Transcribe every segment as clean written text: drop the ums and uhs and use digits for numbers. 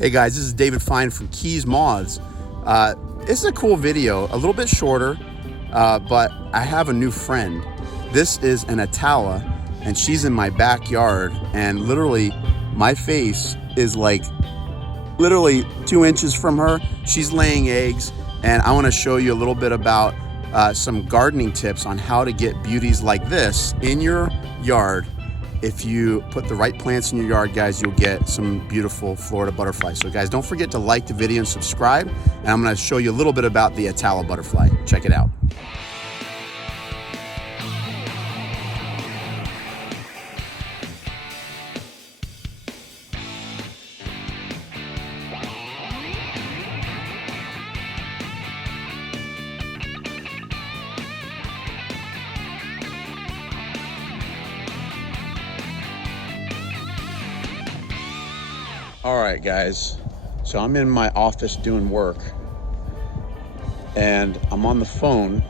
Hey guys, this is David Fine from Keys Moths. This is a cool video, a little bit shorter, but I have a new friend. This is an atala, and she's in my backyard, and literally my face is like literally 2 inches from her. She's laying eggs, and I want to show you a little bit about some gardening tips on how to get beauties like this in your yard. If you put the right plants in your yard, guys, you'll get some beautiful Florida butterflies. So guys, don't forget to like the video and subscribe. And I'm gonna show you a little bit about the atala butterfly. Check it out. All right, guys, so I'm in my office doing work, and I'm on the phone,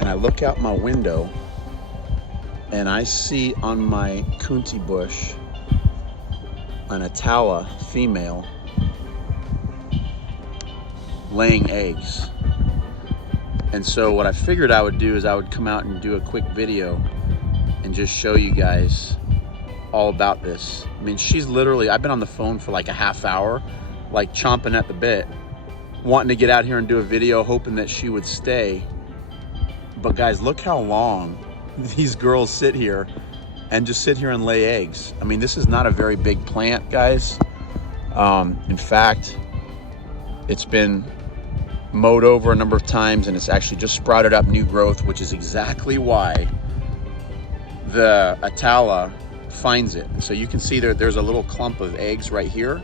and I look out my window, and I see on my kunti bush an atala female laying eggs. And so what I figured I would do is I would come out and do a quick video and just show you guys all about this. I mean, she's literally, I've been on the phone for like a half hour, like chomping at the bit, wanting to get out here and do a video, hoping that she would stay. But guys, look how long these girls sit here and just sit here and lay eggs. I mean, this is not a very big plant, guys. In fact, it's been mowed over a number of times, and it's actually just sprouted up new growth, which is exactly why the atala finds it. And so you can see there's a little clump of eggs right here,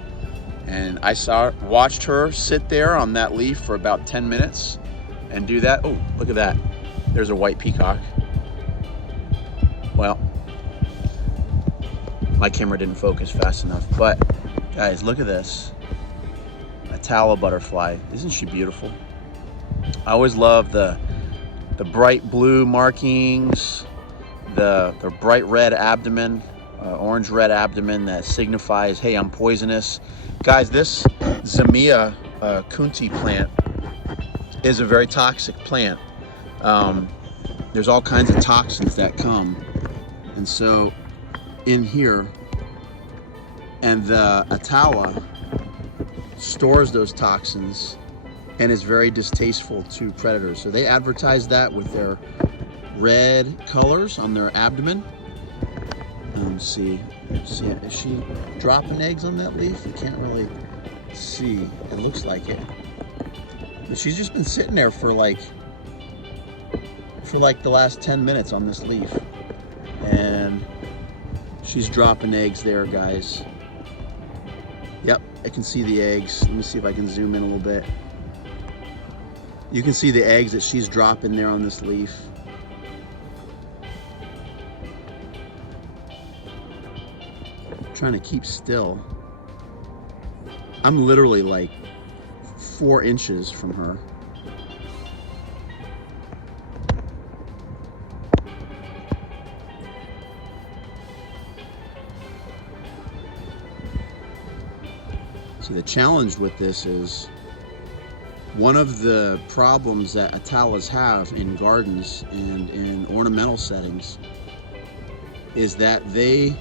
and I watched her sit there on that leaf for about 10 minutes and do that. Oh, look at that, there's a white peacock. Well, my camera didn't focus fast enough, but guys, look at this atala butterfly. Isn't she beautiful? I always love the bright blue markings, the bright red abdomen, orange red abdomen that signifies, hey, I'm poisonous. Guys, this Zamia kunti plant is a very toxic plant. There's all kinds of toxins that come, and so in here, and the atala stores those toxins and is very distasteful to predators. So they advertise that with their red colors on their abdomen. See, is she dropping eggs on that leaf? You can't really see. It looks like it. But she's just been sitting there for like the last 10 minutes on this leaf. And she's dropping eggs there, guys. Yep, I can see the eggs. Let me see if I can zoom in a little bit. You can see the eggs that she's dropping there on this leaf. Trying to keep still. I'm literally like 4 inches from her. So the challenge with this is, one of the problems that atalas have in gardens and in ornamental settings is that they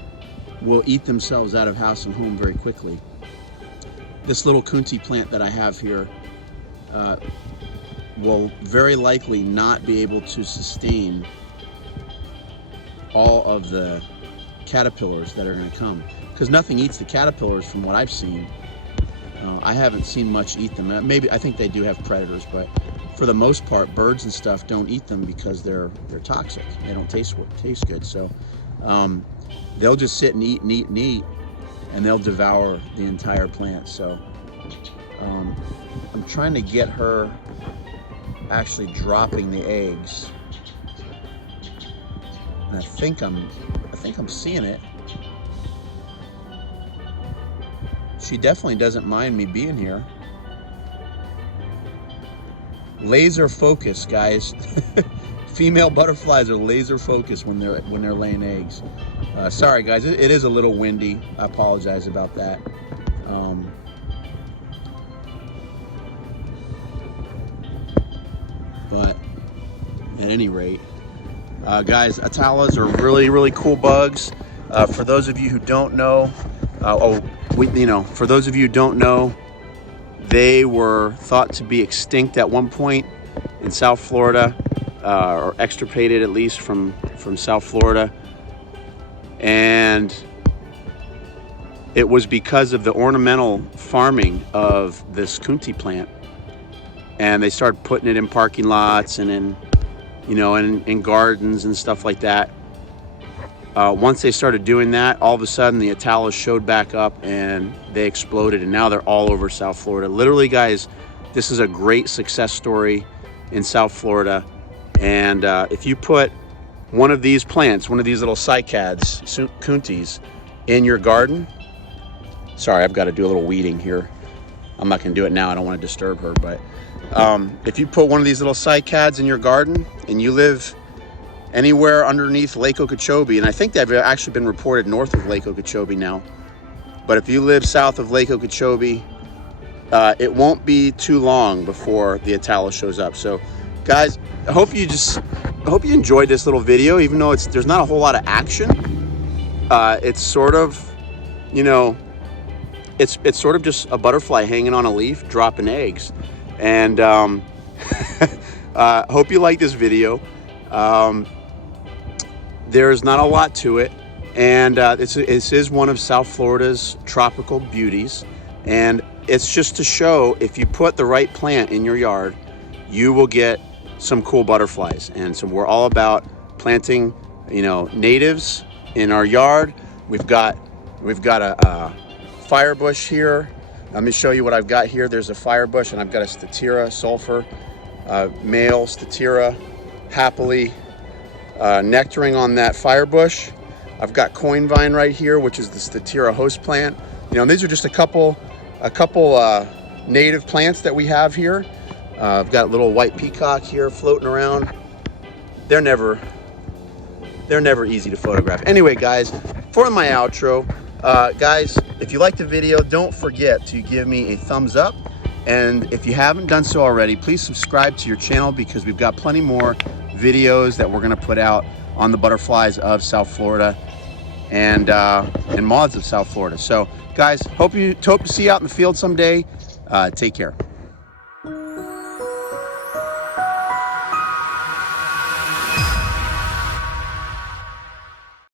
will eat themselves out of house and home very quickly. This little kunti plant that I have here will very likely not be able to sustain all of the caterpillars that are going to come, because nothing eats the caterpillars from what I've seen. I haven't seen much eat them. Maybe, I think they do have predators, but for the most part, birds and stuff don't eat them because they're toxic. They don't taste good. So they'll just sit and eat and eat and eat, and they'll devour the entire plant. So I'm trying to get her actually dropping the eggs, and I think I'm seeing it. She definitely doesn't mind me being here. Laser focus, guys. Female butterflies are laser focused when they're laying eggs. Sorry guys, it is a little windy. I apologize about that. at any rate. Guys, atalas are really, really cool bugs. For those of you who don't know, for those of you who don't know, they were thought to be extinct at one point in South Florida, or extirpated at least from South Florida. And it was because of the ornamental farming of this Kunti plant. And they started putting it in parking lots and in gardens and stuff like that. Once they started doing that, all of a sudden the atalas showed back up and they exploded, and now they're all over South Florida. Literally, guys, this is a great success story in South Florida. And if you put one of these plants, one of these little cycads, Kuntis, in your garden, sorry, I've got to do a little weeding here. I'm not going to do it now. I don't want to disturb her, but if you put one of these little cycads in your garden and you live anywhere underneath Lake Okeechobee, and I think they've actually been reported north of Lake Okeechobee now, but if you live south of Lake Okeechobee, it won't be too long before the atala shows up. So guys, I hope you enjoyed this little video, even though there's not a whole lot of action. It's sort of, it's sort of just a butterfly hanging on a leaf dropping eggs. And hope you like this video. There's not a lot to it, and this is one of South Florida's tropical beauties, and it's just to show if you put the right plant in your yard, you will get some cool butterflies. And so we're all about planting, natives in our yard. We've got a fire bush here. Let me show you what I've got here. There's a fire bush, and I've got a statira sulfur, male statira, happily nectaring on that fire bush. I've got coin vine right here, which is the statira host plant. These are just a couple native plants that we have here. I've got a little white peacock here floating around. They're never easy to photograph. Anyway, guys, for my outro, guys, if you liked the video, don't forget to give me a thumbs up. And if you haven't done so already, please subscribe to your channel, because we've got plenty more videos that we're going to put out on the butterflies of South Florida and moths of South Florida. So guys, hope to see you out in the field someday. Take care.